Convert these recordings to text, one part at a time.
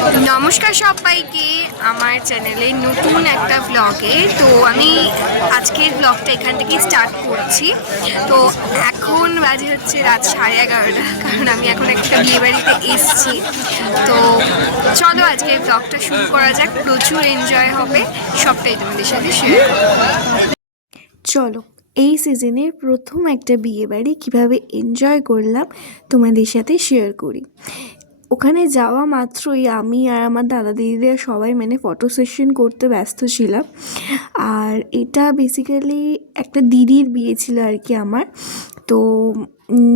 নমস্কার সবাইকে আমার চ্যানেলে নতুন একটা ব্লগে। তো আমি আজকের ব্লগটা এখান থেকে স্টার্ট করছি। তো এখন বাজে হচ্ছে রাত 11:30, কারণ আমি এখন একটা বিয়েবাড়িতে এসেছি। তো চলো আজকের ব্লগটা শুরু করা যাক, প্রচুর এনজয় হবে, সবটাই তোমাদের সাথে শেয়ার করবো। চলো এই সিজনের প্রথম একটা বিয়েবাড়ি কিভাবে এনজয় করলাম তোমাদের সাথে শেয়ার করি। ওখানে যাওয়া মাত্রই আমি আর আমার দাদা দিদিরা সবাই ফটো সেশন করতে ব্যস্ত ছিলাম। আর এটা বেসিক্যালি একটা দিদির বিয়ে ছিল আর কি আমার। তো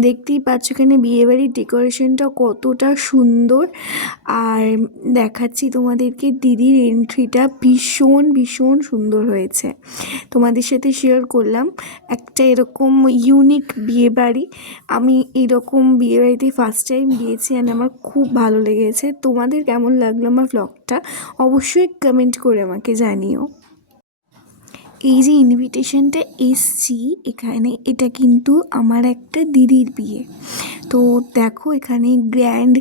দেখতেই পাচ্ছ এখানে বিয়েবাড়ির ডেকোরেশনটা কতটা সুন্দর। আর দেখাচ্ছি তোমাদেরকে দিদির এন্ট্রিটা ভীষণ ভীষণ সুন্দর হয়েছে। তোমাদের সাথে শেয়ার করলাম একটা এরকম ইউনিক বিয়েবাড়ি। আমি এরকম বিয়েবাড়িতে ফার্স্ট টাইম গিয়েছি আর আমার খুব ভালো লেগেছে। তোমাদের কেমন লাগলো আমার ভ্লগটা অবশ্যই কমেন্ট করে আমাকে জানিও। এই যে ইনভিটেশনটা এসছি এখানে, এটা কিন্তু আমার একটা দিদির বিয়ে। তো দেখো এখানে গ্র্যান্ড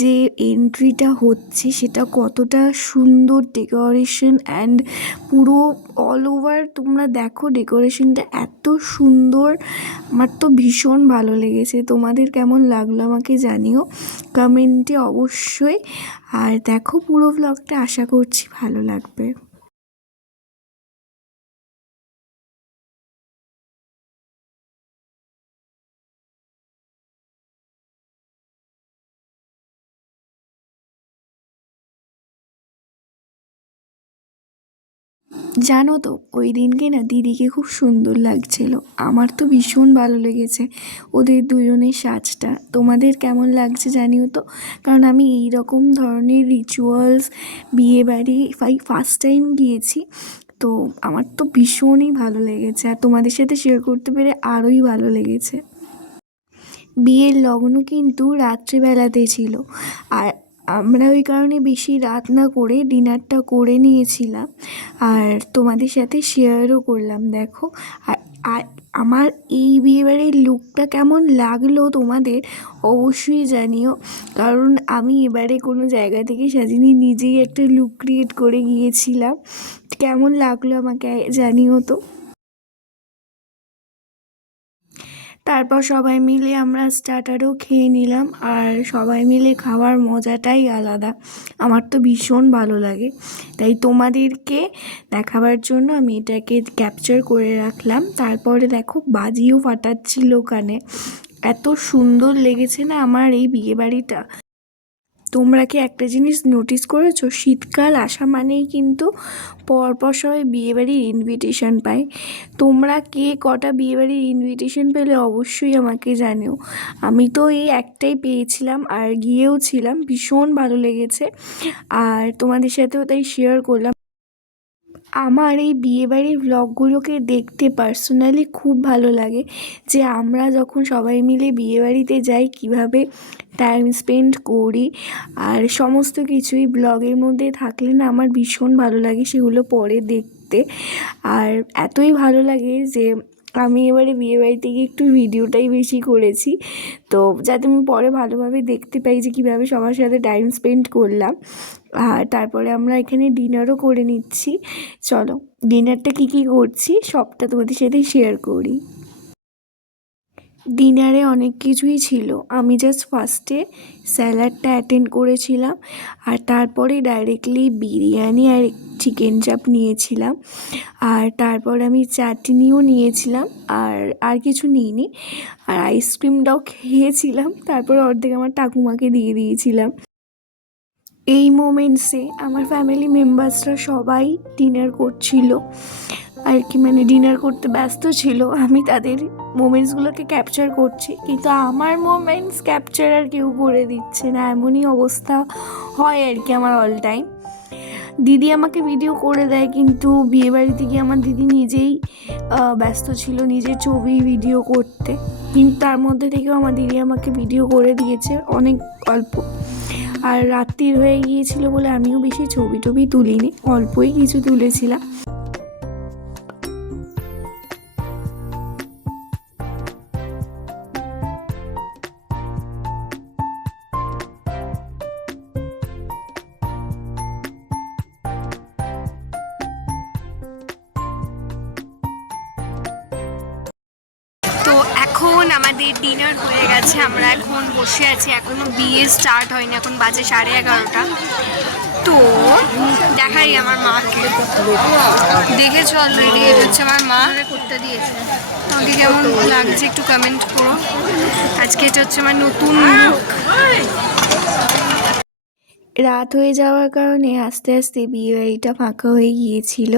যে এন্ট্রিটা হচ্ছে সেটা কতটা সুন্দর ডেকোরেশন অ্যান্ড পুরো অল ওভার তোমরা দেখো ডেকোরেশনটা এত সুন্দর। আমার তো ভীষণ ভালো লেগেছে। তোমাদের কেমন লাগলো আমাকে জানিও কমেন্টে অবশ্যই। আর দেখো পুরো ভ্লগটা, আশা করছি ভালো লাগবে। জানো তো ওই দিনকে না দিদিকে খুব সুন্দর লাগছিল। আমার তো ভীষণ ভালো লেগেছে ওদের দুজনের সাজটা। তোমাদের কেমন লাগছে জানিও তো, কারণ আমি এই রকম ধরনের রিচুয়ালস বিয়েবাড়ি ফার্স্ট টাইম গিয়েছি। তো আমার তো ভীষণই ভালো লেগেছে আর তোমাদের সাথে শেয়ার করতে পেরে আরোই ভালো লেগেছে। বিয়ের লগ্ন কিন্তু রাত্রিবেলাতেই ছিল আর আমরা ওই কারণে বেশি রাত না করে ডিনারটা করে নিয়েছিলাম আর তোমাদের সাথে শেয়ারও করলাম। দেখো আর আর আমার এই বিয়েবাড়ির লুকটা কেমন লাগলো তোমাদের অবশ্যই জানিও, কারণ আমি এবারে কোনো জায়গা থেকে সাজিনি, নিজেই একটা লুক ক্রিয়েট করে গিয়েছিলাম। কেমন লাগলো আমাকে জানিও তো। তারপর সবাই মিলে আমরা স্টার্টারও খেয়ে নিলাম আর সবাই মিলে খাওয়ার মজাটাই আলাদা। আমার তো ভীষণ ভালো লাগে, তাই তোমাদেরকে দেখাবার জন্য আমি এটাকে ক্যাপচার করে রাখলাম। তারপরে দেখো বাজিও ফাটাচ্ছিল ওখানে, এত সুন্দর লেগেছে না আমার এই বিয়েবাড়িটা। তোমরা কি একটা জিনিস নোটিস করেছো, শীতকাল আসা মানেই কিন্তু পরপর সবাই বিয়েবাড়ির ইনভিটেশন পায়। তোমরা কে কটা বিয়েবাড়ির ইনভিটেশন পেলে অবশ্যই আমাকে জানিও। আমি তো এই একটাই পেয়েছিলাম আর গিয়েও ছিলাম, ভীষণ ভালো লেগেছে আর তোমাদের সাথেও তাই শেয়ার করলাম। আমার এই বিয়েবাড়ির ভ্লগগুলোকে দেখতে পার্সোনালি খুব ভালো লাগে, যে আমরা যখন সবাই মিলে বিয়েবাড়িতে যাই কিভাবে টাইম স্পেন্ড করি আর সমস্ত কিছুই ব্লগের মধ্যে থাকলে না আমার ভীষণ ভালো লাগে সেগুলো পরে দেখতে। আর এতই ভালো লাগে যে আমি এবারে বিয়েবাড়িতে গিয়ে একটু ভিডিওটাই বেশি করেছি, তো যাতে আমি পরে ভালোভাবে দেখতে পাই যে কীভাবে সবার সাথে টাইম স্পেন্ড করলাম। আর তারপরে আমরা এখানে ডিনারও করে নিচ্ছি। চলো ডিনারটা কী করছি সবটা তোমাদের সাথে শেয়ার করি। ডিনারে অনেক কিছুই ছিল, আমি জাস্ট ফার্স্টে স্যালাডটা অ্যাটেন্ড করেছিলাম আর তারপরে ডাইরেক্টলি বিরিয়ানি আর চিকেন চাপ নিয়েছিলাম। আর তারপর আমি চাটনিও নিয়েছিলাম আর আর কিছু নিইনি, আর আইসক্রিমটাও খেয়েছিলাম। তারপর অর্ধেক আমার ঠাকুমাকে দিয়ে দিয়েছিলাম। এই মোমেন্টসে আমার ফ্যামিলি মেম্বার্সরা সবাই ডিনার করছিল আর কি, ডিনার করতে ব্যস্ত ছিল। আমি তাদের মোমেন্টসগুলোকে ক্যাপচার করছি, কিন্তু আমার মোমেন্টস ক্যাপচার আর কেউ করে দিচ্ছে না, এমনই অবস্থা হয় আর কি আমার অল টাইম। দিদি আমাকে ভিডিও করে দেয়, কিন্তু বিয়েবাড়িতে গিয়ে আমার দিদি নিজেই ব্যস্ত ছিল নিজের ছবি ভিডিও করতে, কিন্তু তার মধ্যে থেকেও আমার দিদি আমাকে ভিডিও করে দিয়েছে অনেক অল্প। আর রাত্রির হয়ে গিয়েছিল বলে আমিও বেশি ছবি টবি তুলিনি, অল্পই কিছু তুলেছিলাম। এখন আমাদের ডিনার হয়ে গেছে, আমরা এখন বসে আছি, এখনো বিয়ে স্টার্ট হয়নি, এখন বাজে 11:30। তো দেখাই আমার মাকে, দেখেছো অলরেডি, এটা হচ্ছে আমার মা করতে দিয়েছে। তোমাকে কেমন লাগছে একটু কমেন্ট করো। আজকে এটা হচ্ছে আমার নতুন লুক। রাত হয়ে যাওয়ার কারণে আস্তে আস্তে বিয়েবাড়িটা ফাঁকা হয়ে গিয়েছিল,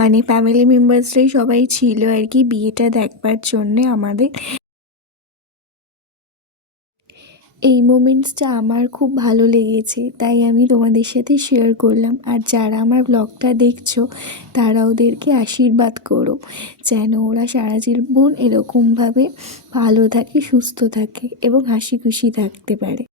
মানে ফ্যামিলি মেম্বার্সরাই সবাই ছিল আর কি বিয়েটা দেখবার জন্যে আমাদের। এই মোমেন্টসটা আমার খুব ভালো লেগেছে, তাই আমি তোমাদের সাথে শেয়ার করলাম। আর যারা আমার ব্লগটা দেখছো তারা ওদেরকে আশীর্বাদ করো যেন ওরা সারা জীবন এরকমভাবে ভালো থাকে, সুস্থ থাকে এবং হাসি খুশি থাকতে পারে।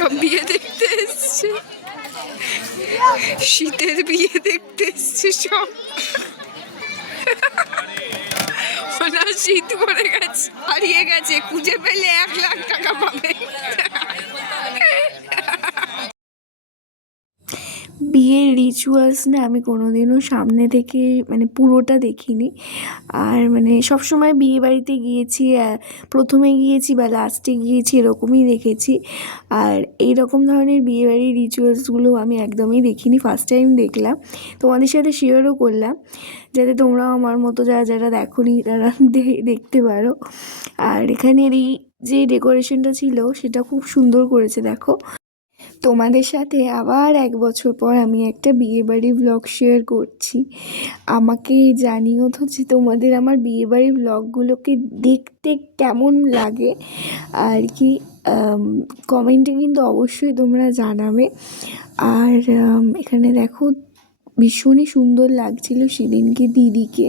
সব বিয়ে দেখতে এসছে, শীতের বিয়ে দেখতে এসছে সব। ওরা শীত পড়ে গেছে, হারিয়ে গেছে, খুঁজে পেলে 1,00,000 টাকা পাবে। বিয়ের রিচুয়ালস না আমি কোনোদিনও সামনে থেকে মানে পুরোটা দেখিনি। আর মানে সবসময় বিয়ে বাড়িতে গিয়েছি, প্রথমে গিয়েছি বা লাস্টে গিয়েছি এরকমই দেখেছি। আর এইরকম ধরনের বিয়েবাড়ির রিচুয়ালসগুলো আমি একদমই দেখিনি, ফার্স্ট টাইম দেখলাম। তোমাদের সাথে শেয়ারও করলাম যাতে তোমরাও আমার মতো যারা যারা দেখোনি তারা দেখতে পারো। আর এখানের এই যে ডেকোরেশনটা ছিল সেটা খুব সুন্দর করেছে দেখো। তোমাদের সাথে আবার 1 বছর পর আমি একটা বিয়েবাড়ি ব্লগ শেয়ার করছি। আমাকে জানিও তো যে তোমাদের আমার বিয়েবাড়ি ব্লগগুলোকে দেখতে কেমন লাগে আর কি, কমেন্টে কিন্তু অবশ্যই তোমরা জানাবে। আর এখানে দেখো ভীষণই সুন্দর লাগছিল সেদিনকে দিদিকে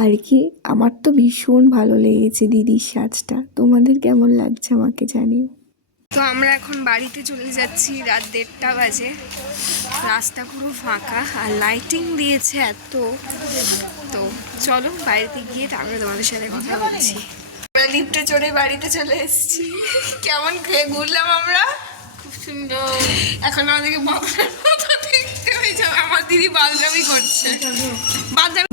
আর কি। আমার তো ভীষণ ভালো লেগেছে দিদির সাজটা। তোমাদের কেমন লাগছে আমাকে জানিও। তো আমরা এখন বাড়িতে চলে যাচ্ছি, রাত 1:30 বাজে, রাস্তা পুরো ফাঁকা আর লাইটিং দিয়েছে এত। তো চলো বাড়িতে গিয়ে তারপরে তোমাদের সাথে কথা বলছি। আমরা লিফটে চড়ে বাড়িতে চলে এসেছি। কেমন খেয়ে ঘুরলাম আমরা, খুব সুন্দর। এখন আমাদেরকে বাবলার মতো দেখতে হয়ে যাবে, আমার দিদি বালদামি করছে।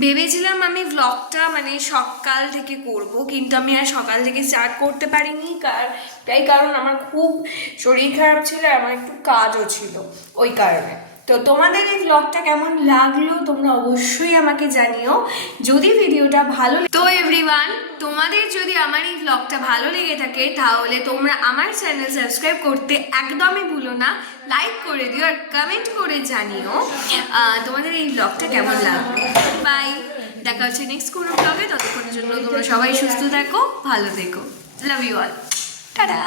ভেবেছিলাম আমি ব্লগটা মানে সকাল থেকে করব, কিন্তু আমি আর সকাল থেকে স্টার্ট করতে পারিনি, তাই কারণ আমার খুব শরীর খারাপ ছিল আর আমার একটু কাজও ছিল ওই কারণে। তো তোমাদের এই ব্লগটা কেমন লাগলো তোমরা অবশ্যই আমাকে জানিও যদি ভিডিওটা ভালো। তো এভরিওয়ান, তোমাদের যদি আমার এই ব্লগটা ভালো লেগে থাকে তাহলে তোমরা আমার চ্যানেল সাবস্ক্রাইব করতে একদমই ভুলো না, লাইক করে দিও আর কমেন্ট করে জানিও তোমাদের এই ব্লগটা কেমন লাগলো। বাই, দেখা হচ্ছে নেক্সট কোনো ব্লগে। ততক্ষণের জন্য তোমরা সবাই সুস্থ থাকো, ভালো থেকো, লাভ ইউ অল, টাটা।